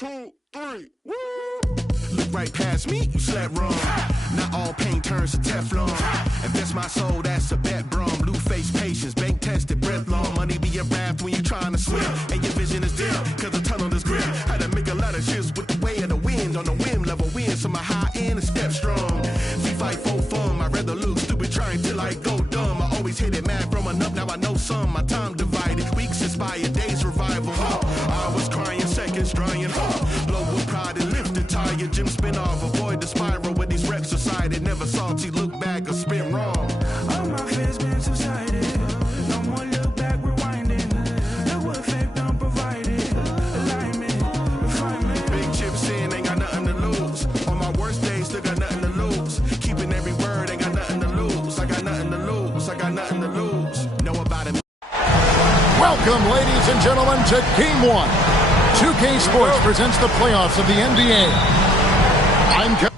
2, 3. Woo! Look right past me, you slept wrong. Not all pain turns to Teflon. Invest my soul, that's a bet, brum. Blue face patience, bank tested, breath long. Money be a raft when you're trying to swim. And your vision is dim, cause the tunnel is grim. Had to make a lot of shifts with the way of the wind. On the whim, level win, so my high end is step strong. We fight for fun, I'd rather look stupid trying till I go dumb. I always hit it mad growing up, now I know some. My time divided, weeks inspired, days revival. I was crying, seconds drying. Blow with pride and lift the tire. Jim spin off, avoid the spiral with these reps decided. Never salty, look back or spin wrong. All my fears been subsided. No more look back, rewinding. Look what fake done provided. Alignment, refinement. Big chips in, ain't got nothing to lose. On my worst days, still got nothing to lose. Keeping every word, ain't got nothing to lose. I got nothing to lose, I got nothing to lose. Know about it. Welcome, ladies and gentlemen, to Game 1. 2K Sports presents the playoffs of the NBA. I'm Kevin.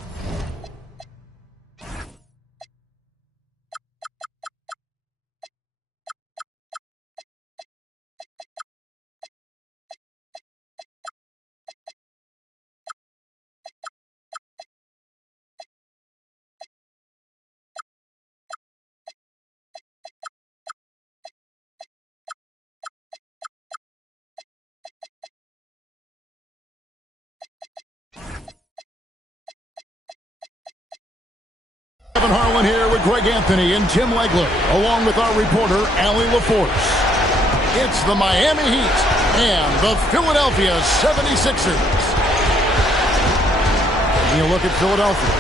Kevin Harlan here with Greg Anthony and Tim Legley, along with our reporter, Allie LaForce. It's the Miami Heat and the Philadelphia 76ers. You look at Philadelphia,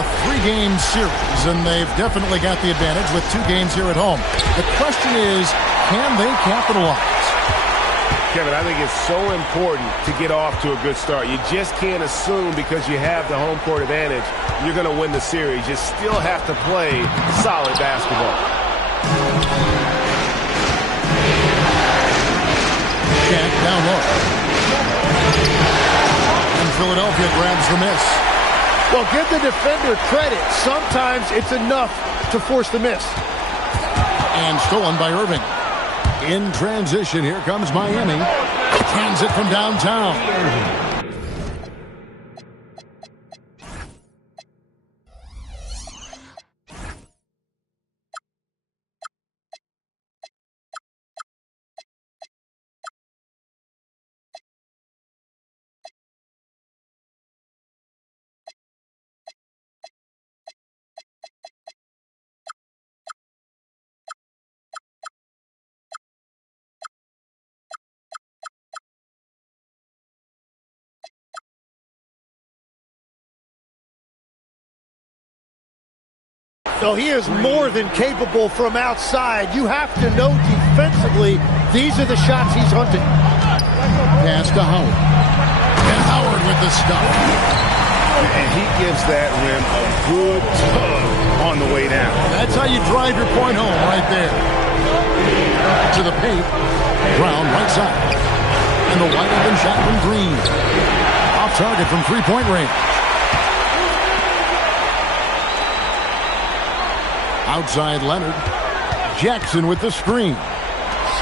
a 3-game series, and they've definitely got the advantage with 2 games here at home. The question is, can they capitalize? Kevin, I think it's so important to get off to a good start. You just can't assume because you have the home court advantage you're going to win the series. You still have to play solid basketball. Jack down low. And Philadelphia grabs the miss. Well, give the defender credit. Sometimes it's enough to force the miss. And stolen by Irving. In transition, here comes Miami. Cans it from downtown. So he is more than capable from outside. You have to know defensively, these are the shots he's hunting. Pass to Howard. And Howard with the stuff. And he gives that rim a good tug on the way down. That's how you drive your point home right there. To the paint. Brown right side. And the wide open shot from Green. Off target from three-point range. Outside Leonard. Jackson with the screen.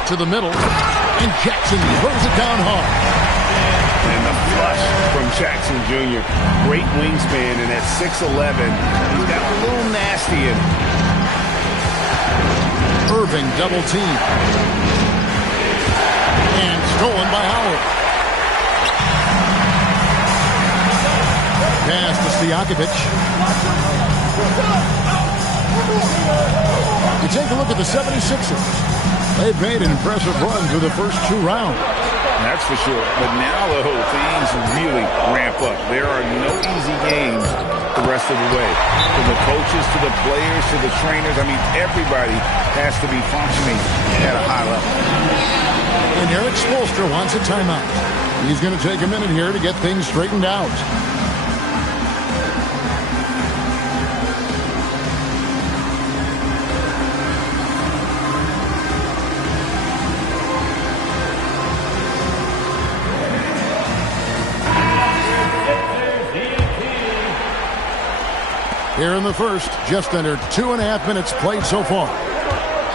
To the middle. And Jackson throws it down hard. And the flush from Jackson Jr. Great wingspan, and at 6'11", he's got a little nasty in him. Irving double team. And stolen by Howard. Pass to Stojakovic. You take a look at the 76ers. They've made an impressive run through the first 2 rounds. That's for sure. But now, though, things really ramp up. There are no easy games the rest of the way. From the coaches to the players to the trainers, I mean, everybody has to be functioning at a high level. And Eric Spoelstra wants a timeout. He's going to take a minute here to get things straightened out. Here in the first, just under 2.5 minutes played so far.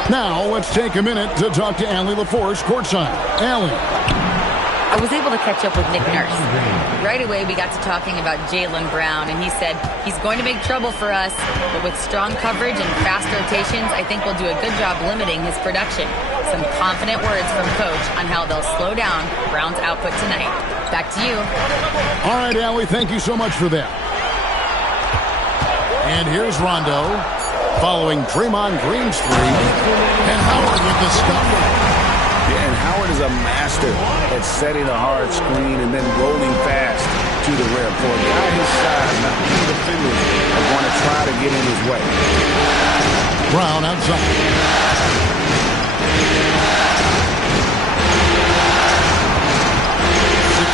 Now, let's take a minute to talk to Allie LaForce courtside. Allie. I was able to catch up with Nick Nurse. Right away, we got to talking about Jaylen Brown, and he said he's going to make trouble for us, but with strong coverage and fast rotations, I think we'll do a good job limiting his production. Some confident words from Coach on how they'll slow down Brown's output tonight. Back to you. All right, Allie, thank you so much for that. And here's Rondo, following Draymond Green's three, and Howard with the stuff. Yeah, and Howard is a master at setting a hard screen and then rolling fast to the rim. For a guy his size, not many defenders are going to try to get in his way. Brown outside.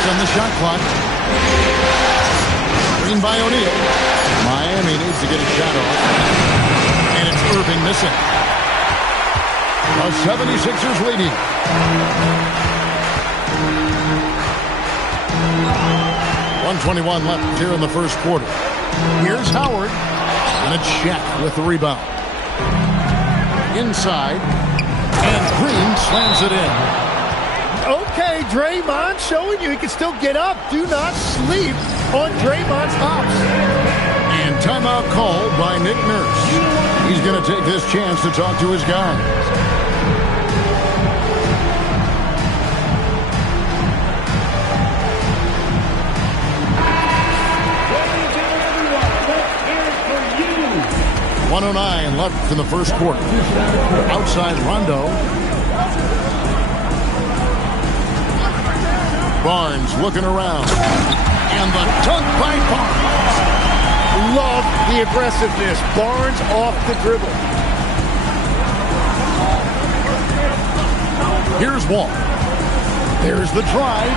On the shot clock. Green by O'Neal. Miami needs to get a shot off. And it's Irving missing. The 76ers leading. .121 left here in the first quarter. Here's Howard. And it's Shaq with the rebound. Inside. And Green slams it in. Okay, Draymond showing you he can still get up. Do not sleep on Draymond's hops. And timeout called by Nick Nurse. He's going to take this chance to talk to his guys. .109 left in the first quarter. Outside Rondo. Barnes looking around. And the dunk by Barnes. Love the aggressiveness. Barnes off the dribble. Here's Wall. There's the drive.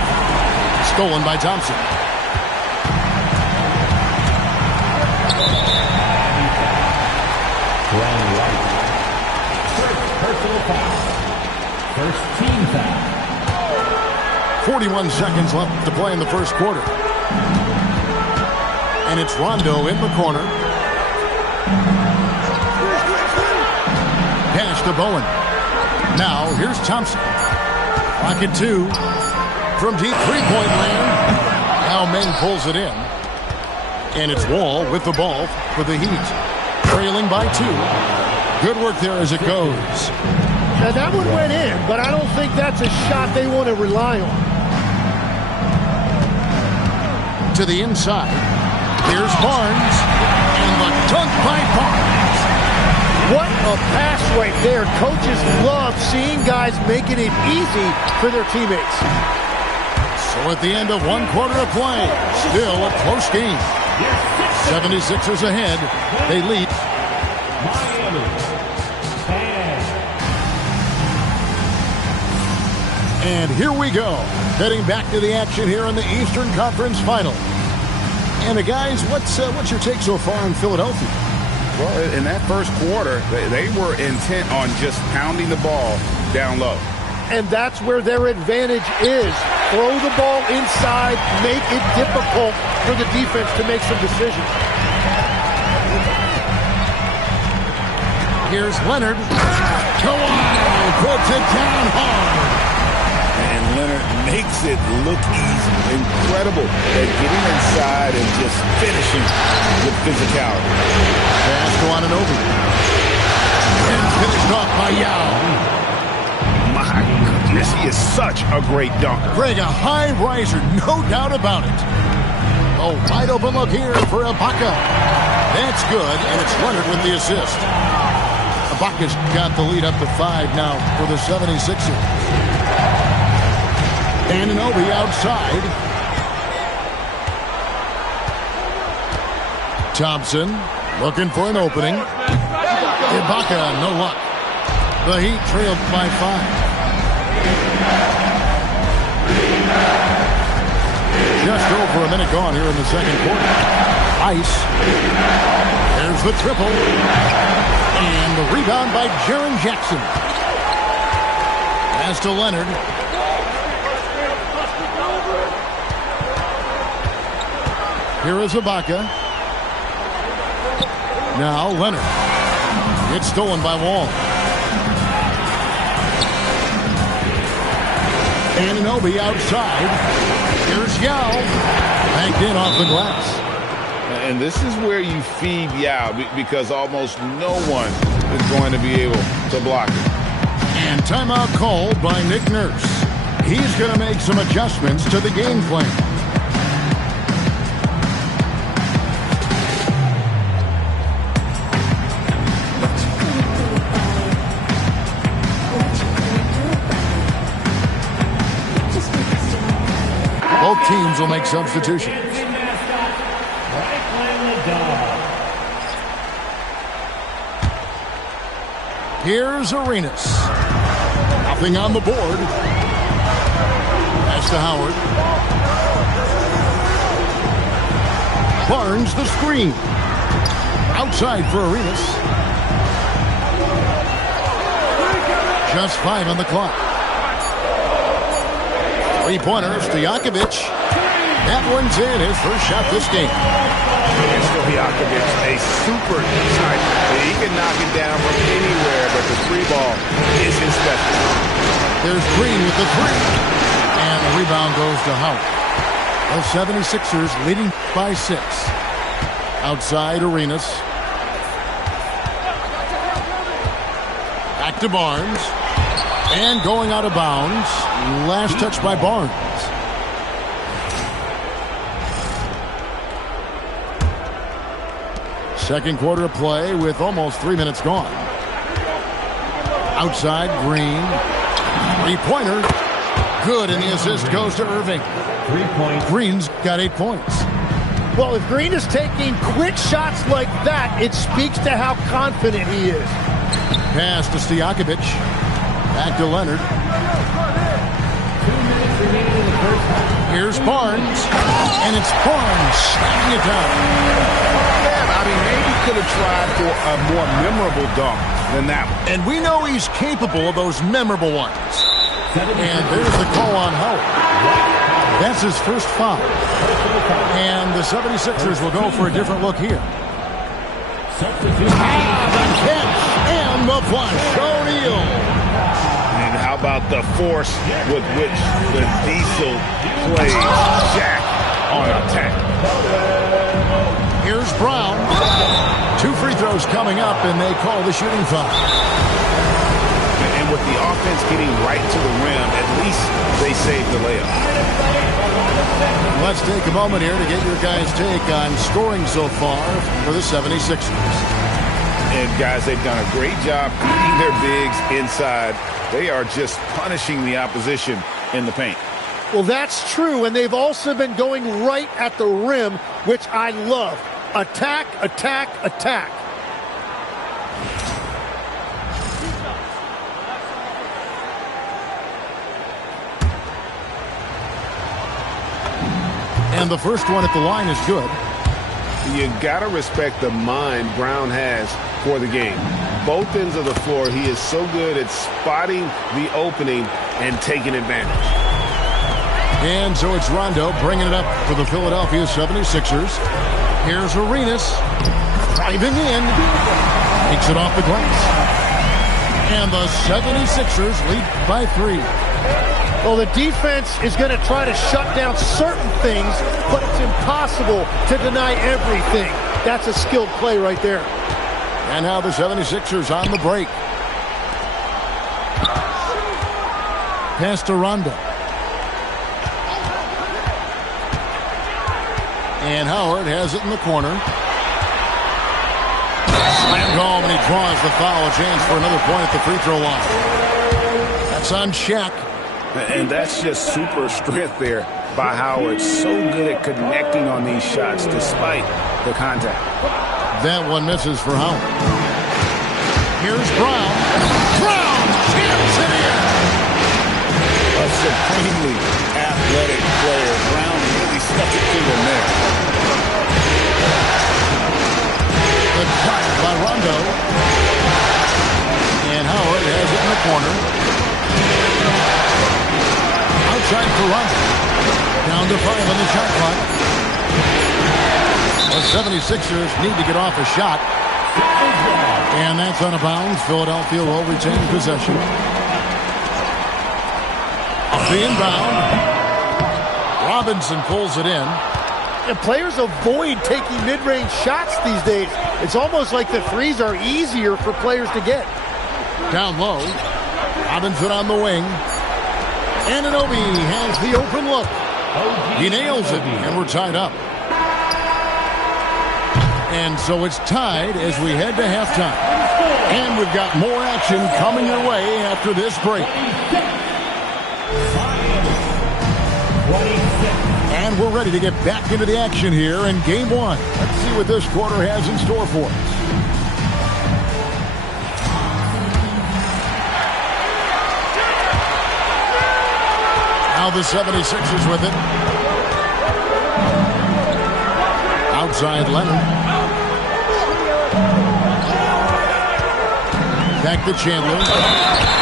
Stolen by Thompson. Ron White. First personal foul. First team foul. 41 seconds left to play in the first quarter. And it's Rondo in the corner. Pass to Bowen. Now here's Thompson. Rocket two. From deep three-point land. Now Meng pulls it in. And it's Wall with the ball for the Heat. Trailing by two. Good work there as it goes. Now that one went in, but I don't think that's a shot they want to rely on. To the inside. Here's Barnes. And the dunk by Barnes. What a pass right there. Coaches love seeing guys making it easy for their teammates. So at the end of one quarter of play, still a close game. 76ers ahead. They lead. Miami. And here we go. Heading back to the action here in the Eastern Conference Final. And guys, what's your take so far in Philadelphia? Well, in that first quarter, they were intent on just pounding the ball down low. And that's where their advantage is. Throw the ball inside, make it difficult for the defense to make some decisions. Here's Leonard. Kawhi puts it down hard. And Leonard makes it look easy. Incredible at getting inside and just finishing with physicality. Pass to Anunoby. And finished off by Yao. My goodness, he is such a great dunker. Greg, a high riser, no doubt about it. A wide open look here for Ibaka. That's good, and it's Leonard with the assist. Ibaka's got the lead up to 5 now for the 76ers. Anunoby outside. Thompson looking for an opening. Ibaka, no luck. The Heat trailed by 5. Just over a minute gone here in the second quarter. Ice. There's the triple. And the rebound by Jaren Jackson. Pass to Leonard. Here is Ibaka. Now Leonard. It's stolen by Wall. Anunoby outside. Here's Yao. Banked in off the glass. And this is where you feed Yao because almost no one is going to be able to block it. And timeout called by Nick Nurse. He's going to make some adjustments to the game plan. Both teams will make substitutions. Here's Arenas. Nothing on the board. Pass to Howard. Barnes the screen. Outside for Arenas. Just 5 on the clock. Three-pointer, Stojakovic. That one's in, his first shot this game. And Stojakovic, a super sniper. He can knock it down from anywhere, but the three ball is his specialty. There's Green with the three. And the rebound goes to Howard. The 76ers leading by 6. Outside Arenas. Back to Barnes. And going out of bounds. Last touch by Barnes. Second quarter of play with almost 3 minutes gone. Outside Green. Three-pointer. Good, and the assist goes to Irving. 3 points. Green's got 8 points. Well, if Green is taking quick shots like that, it speaks to how confident he is. Pass to Stojakovic. Back to Leonard. 2 minutes remaining in the first half. Here's Barnes. And it's Barnes slapping it down. Yeah, I mean, maybe could have tried for a more memorable dunk than that one. And we know he's capable of those memorable ones. And there's the call on Howard. That's his first foul. And the 76ers will go for a different look here. Substitute. The catch and the flush. O'Neal. And how about the force with which the Diesel plays Jack on attack? Here's Brown. 2 free throws coming up, and they call the shooting foul. And with the offense getting right to the rim, at least they saved the layup. Let's take a moment here to get your guys' take on scoring so far for the 76ers. And guys, they've done a great job beating their bigs inside. They are just punishing the opposition in the paint. Well, that's true, and they've also been going right at the rim, which I love. Attack, attack, attack. And the first one at the line is good. You got to respect the mind Brown has for the game. Both ends of the floor, he is so good at spotting the opening and taking advantage. And so it's Rondo bringing it up for the Philadelphia 76ers. Here's Arenas driving in. Takes it off the glass. And the 76ers lead by 3. Well, the defense is going to try to shut down certain things, but it's impossible to deny everything. That's a skilled play right there. And now the 76ers on the break. Pass to Rondo. And Howard has it in the corner. Slammed home, and he draws the foul. A chance for another point at the free throw line. That's on Shaq. And that's just super strength there by Howard. So good at connecting on these shots despite the contact. That one misses for Howard. Here's Brown. Brown jams it in. A supremely athletic player. Brown really stuck it to him there. The cut by Rondo. And Howard has it in the corner. Outside for Rondo. Down to 5 on the shot clock. The 76ers need to get off a shot. And that's out of bounds. Philadelphia will retain possession. the inbound. Robinson pulls it in. And players avoid taking mid-range shots these days. It's almost like the threes are easier for players to get. Down low. Robinson on the wing. Anunoby has the open look. He nails it, and we're tied up. And so it's tied as we head to halftime. And we've got more action coming your way after this break. And we're ready to get back into the action here in Game 1. Let's see what this quarter has in store for us. Now the 76ers with it. Outside Leonard. Back to Chandler.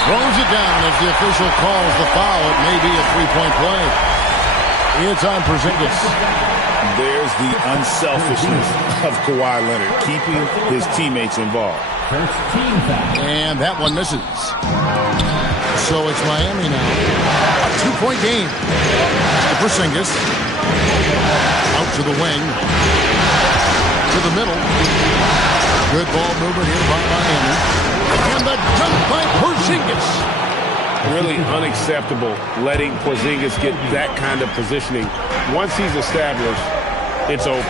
Throws it down as the official calls the foul. It may be a three-point play. It's on Porzingis. There's the unselfishness of Kawhi Leonard, keeping his teammates involved. And that one misses. So it's Miami now. A two-point game. Porzingis. Out to the wing. To the middle. Good ball movement here by Miami. And the dunk by Porzingis. Really unacceptable letting Porzingis get that kind of positioning. Once he's established, it's over.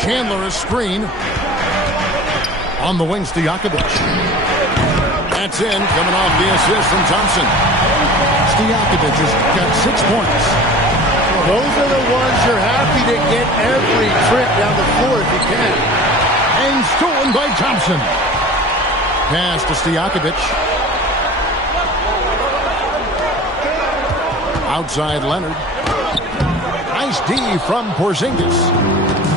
Chandler is screen. On the wing, Stojakovic. That's in, coming off the assist from Thompson. Stojakovic has got 6 points. Those are the ones you're happy to get every trip down the floor if you can. And stolen by Thompson. Pass to Stojakovic. Outside Leonard. Nice D from Porzingis.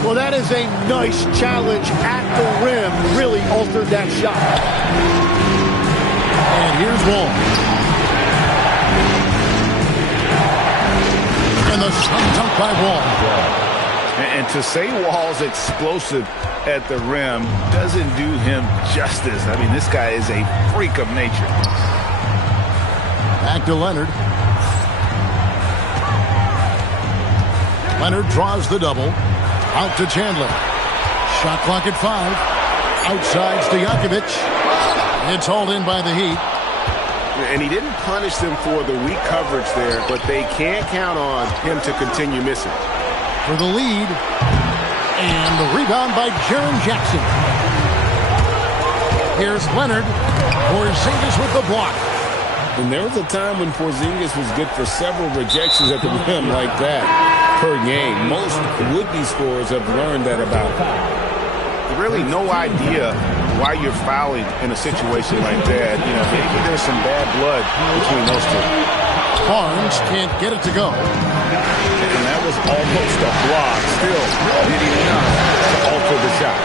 Well, that is a nice challenge at the rim. Really altered that shot. And here's Wall. And the shot dunk by Wall. And to say Wall's explosive at the rim doesn't do him justice. I mean, this guy is a freak of nature. Back to Leonard. Leonard draws the double. Out to Chandler. Shot clock at 5. Outside Stojakovic. It's hauled in by the Heat. And he didn't punish them for the weak coverage there, but they can't count on him to continue missing. For the lead. And the rebound by Jaren Jackson. Here's Leonard. Porzingis with the block. And there was a time when Porzingis was good for several rejections at the rim like that per game. Most would-be scorers have learned that about him. Really no idea why you're fouling in a situation like that. You know, maybe there's some bad blood between those two. Barnes can't get it to go. And that was almost a block. Still did enough to alter the shot.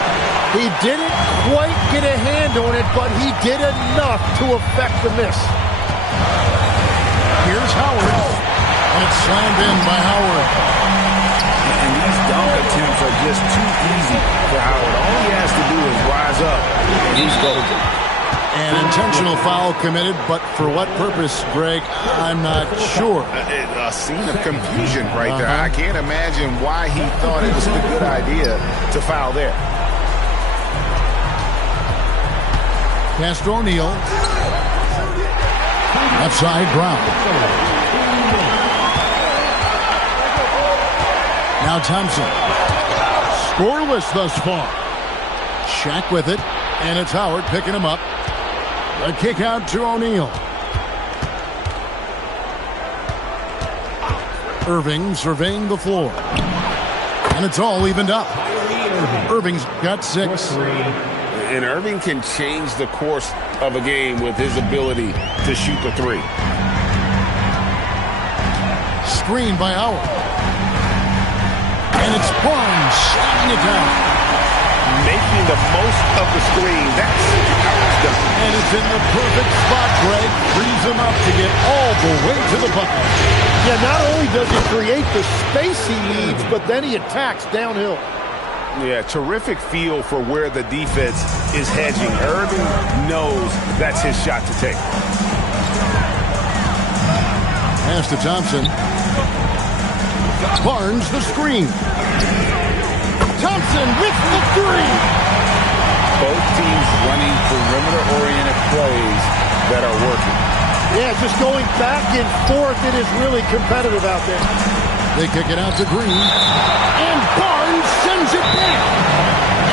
He didn't quite get a hand on it, but he did enough to affect the miss. Here's Howard. And it's slammed in by Howard. And these dunk attempts are just too easy for Howard. All he has to do is rise up, and he's golden. An intentional foul committed, but for what purpose, Greg, I'm not sure. A scene of confusion right there. I can't imagine why he thought it was a good idea to foul there. Pass to O'Neal. Left side, Brown. Now Thompson. Scoreless thus far. Shaq with it, and it's Howard picking him up. A kick out to O'Neal. Irving surveying the floor. And it's all evened up. Irving's got 6. And Irving can change the course of a game with his ability to shoot the 3. Screen by Howard. And it's Barnes slamming it down. Making the most of the screen. That's Howard's done. And it's in the perfect spot, Greg. Frees him up to get all the way to the bucket. Yeah, not only does he create the space he needs, but then he attacks downhill. Yeah, terrific feel for where the defense is hedging. Irving knows that's his shot to take. Pass to Thompson. Barnes the screen. Thompson with the three. Both teams running perimeter-oriented plays that are working. Yeah, just going back and forth, it is really competitive out there. They kick it out to Green. And Barnes sends it back.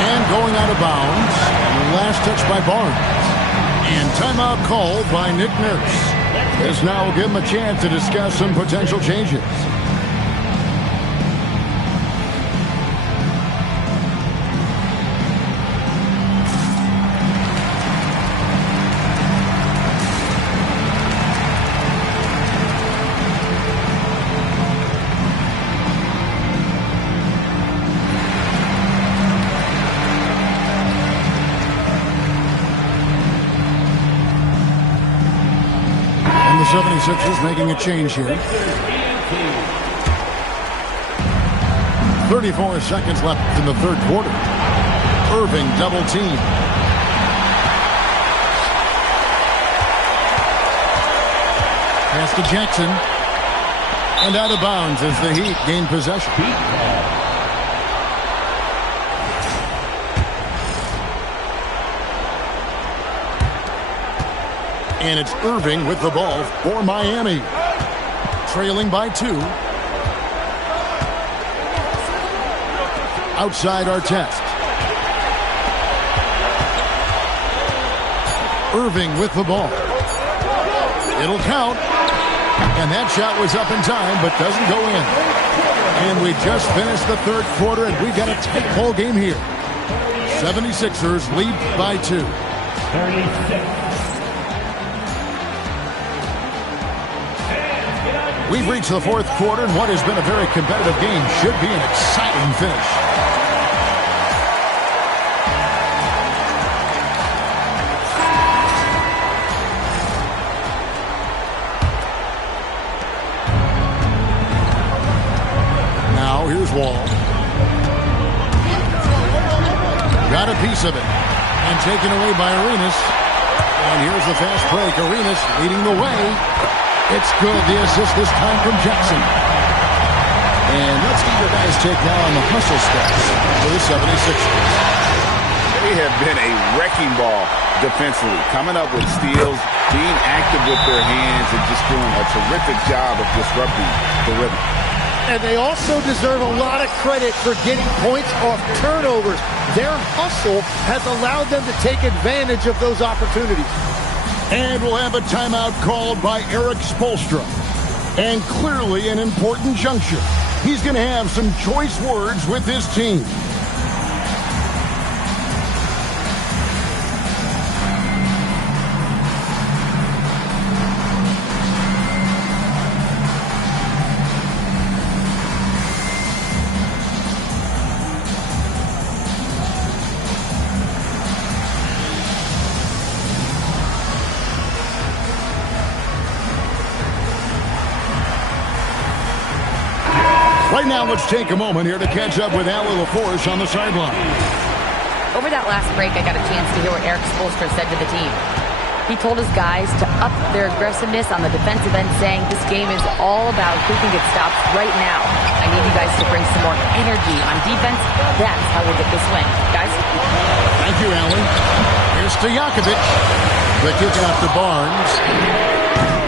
And going out of bounds. Last touch by Barnes. And timeout called by Nick Nurse. This now will give him a chance to discuss some potential changes. The 76ers making a change here. 34 seconds left in the third quarter. Irving double team. Pass to Jackson. And out of bounds as the Heat gain possession. And it's Irving with the ball for Miami. Trailing by 2. Outside Artest. Irving with the ball. It'll count. And that shot was up in time, but doesn't go in. And we just finished the third quarter, and we've got a tight ball game here. 76ers lead by 2. 36. We've reached the fourth quarter, and what has been a very competitive game should be an exciting finish. Now, here's Wall. Got a piece of it. And taken away by Arenas. And here's the fast break. Arenas leading the way. It's good. The assist this time from Jackson. And let's get your guys' take now on the hustle stats for the 76ers. They have been a wrecking ball defensively, coming up with steals, being active with their hands, and just doing a terrific job of disrupting the rhythm. And they also deserve a lot of credit for getting points off turnovers. Their hustle has allowed them to take advantage of those opportunities. And we'll have a timeout called by Eric Spoelstra. And clearly an important juncture. He's going to have some choice words with his team. Right now, let's take a moment here to catch up with Allie LaForce on the sideline. Over that last break, I got a chance to hear what Eric Spoelstra said to the team. He told his guys to up their aggressiveness on the defensive end, saying this game is all about who can get stops right now. I need you guys to bring some more energy on defense. That's how we'll get this win. Guys? Thank you, Allie. Here's Stojakovic. The kick out to Barnes.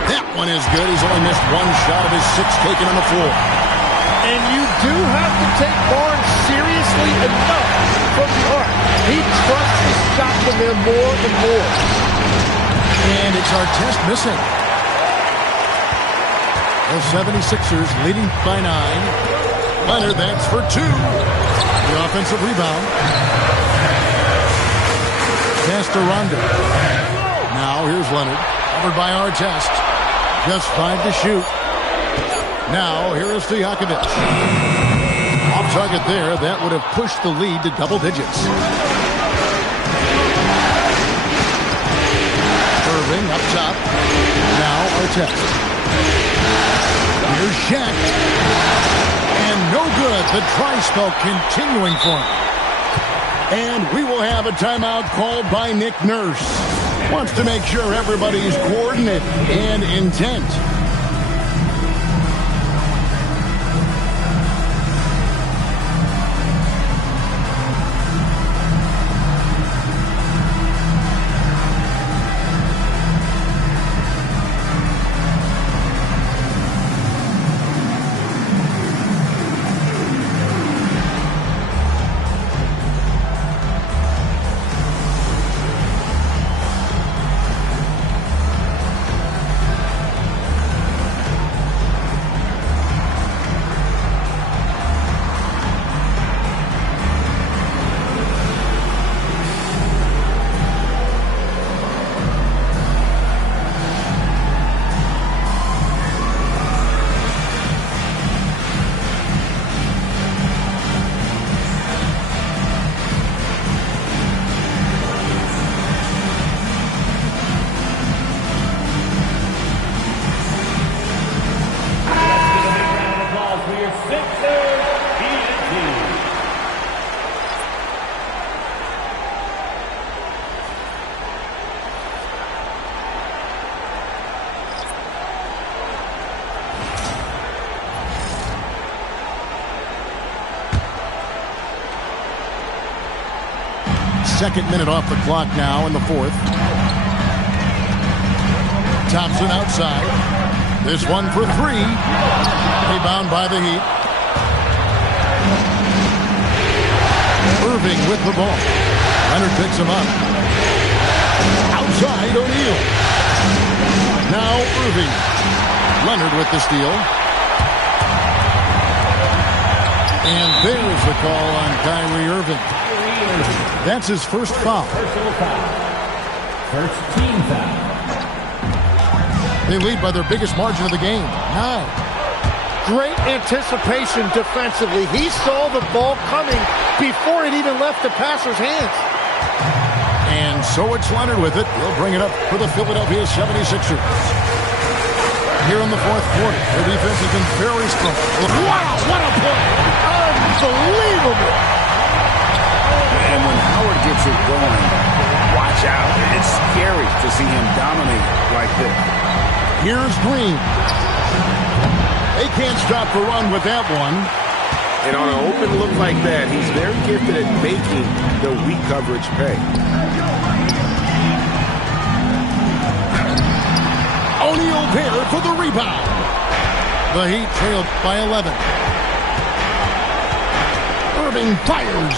That one is good. He's only missed one shot of his 6 taken on the floor. And you do have to take Barnes seriously enough from the arc. He trusts his shot from there more and more. And it's Artest missing. The 76ers leading by 9. Leonard, that's for 2. The offensive rebound. Pass to Rondo. Now here's Leonard. Covered by Artest. Just 5 to shoot. Now, here is Stojakovic. Off target there. That would have pushed the lead to double digits. Irving up top. Now, Artest. Here's Shaq. And no good. The tri-spell continuing for him. And we will have a timeout called by Nick Nurse. Wants to make sure everybody's coordinated and intent. Second minute off the clock now in the fourth. Thompson outside. This one for three. Rebound by the Heat. Irving with the ball. Leonard picks him up. Outside O'Neal. Now Irving. Leonard with the steal. And there's the call on Kyrie Irving. That's his first foul. Personal foul. First team foul. They lead by their biggest margin of the game, 9. Great anticipation defensively. He saw the ball coming before it even left the passer's hands. And so it's Leonard with it. He'll bring it up for the Philadelphia 76ers. Here in the fourth quarter, their defense has been very strong. Wow, what a play! Unbelievable! And when Howard gets it going, watch out. It's scary to see him dominate like this. Here's Green. They can't stop the run with that one. And on an open look like that, he's very gifted at making the weak coverage pay. O'Neal there for the rebound. The Heat trailed by 11. Irving fires.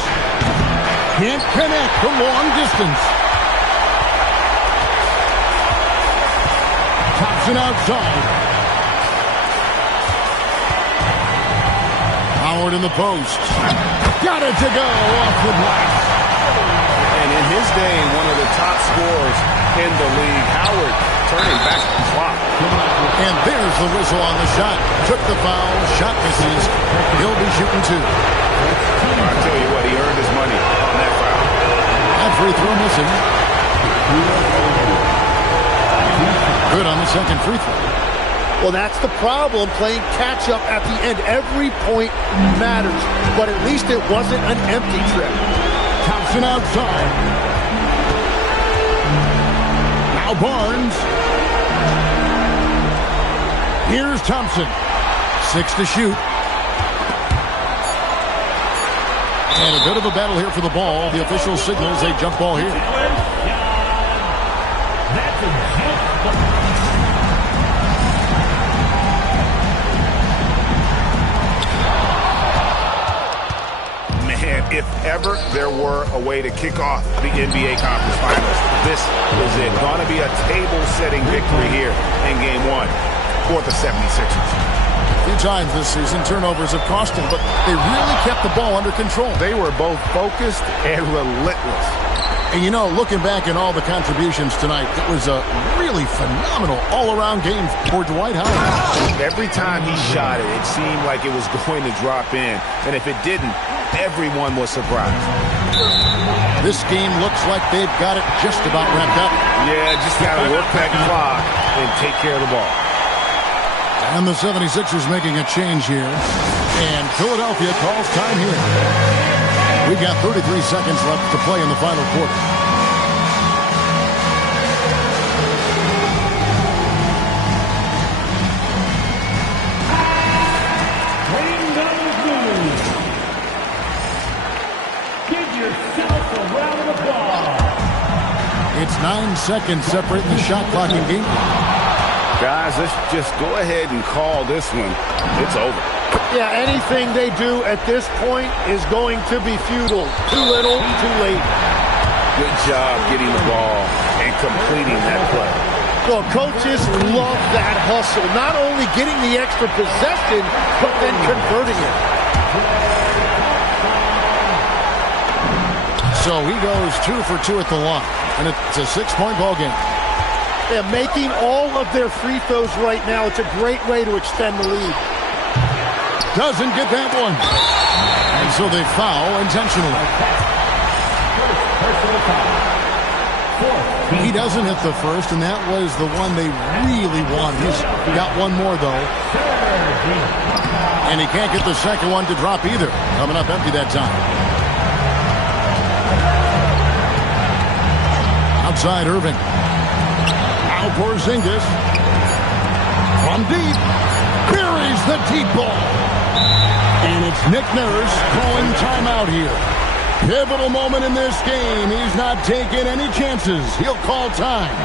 Can't connect from long distance. Thompson outside. Howard in the post. Got it to go off the glass. And in his day, one of the top scorers in the league, Howard turning back the clock. And there's the whistle on the shot. Took the foul. Shot misses. He'll be shooting 2. I'll tell you what, he earned his money on that foul. That free throw missing. Good on the second free throw. Well, that's the problem, playing catch-up at the end. Every point matters, but at least it wasn't an empty trip. Thompson outside. Now Barnes. Here's Thompson. 6 to shoot. And a bit of a battle here for the ball. The official signals a jump ball here. That's a jump ball. Man, if ever there were a way to kick off the NBA Conference Finals, this is it. Going to be a table-setting victory here in Game 1 for the 76ers. A few times this season, turnovers have cost him, but they really kept the ball under control. They were both focused and relentless. And you know, looking back at all the contributions tonight, it was a really phenomenal all-around game for Dwight Howard. Every time he shot it, it seemed like it was going to drop in. And if it didn't, everyone was surprised. This game looks like they've got it just about wrapped up. Yeah, just got to work that clock and take care of the ball. And the 76ers making a change here. And Philadelphia calls time here. We've got 33 seconds left to play in the final quarter. Kingdom Blues. Give yourself a round of applause. It's 9 seconds separating the shot clock in game. Guys, let's just go ahead and call this one. It's over. Yeah, anything they do at this point is going to be futile. Too little, too late. Good job getting the ball and completing that play. Well, coaches love that hustle. Not only getting the extra possession, but then converting it. So he goes 2 for 2 at the line. And it's a 6-point ball game. Yeah, making all of their free throws right now, it's a great way to extend the lead. Doesn't get that one. And so they foul intentionally. He doesn't hit the first, and that was the one they really wanted. He's got one more, though. And he can't get the second one to drop either. Coming up empty that time. Outside Irving. Now Porzingis. From deep. Buries the deep ball. And it's Nick Nurse calling timeout here. Pivotal moment in this game. He's not taking any chances. He'll call time.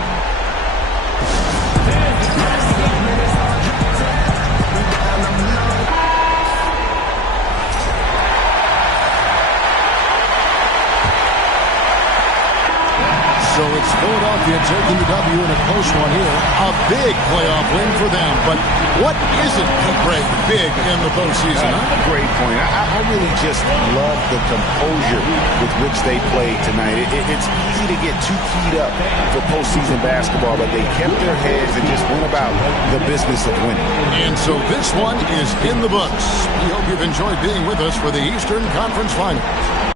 So it's Philadelphia taking the W in a close one here. A big playoff win for them. But what isn't great big in the postseason? Great point. I really just love the composure with which they played tonight. It's easy to get too keyed up for postseason basketball, but they kept their heads and just went about the business of winning. And so this one is in the books. We hope you've enjoyed being with us for the Eastern Conference Finals.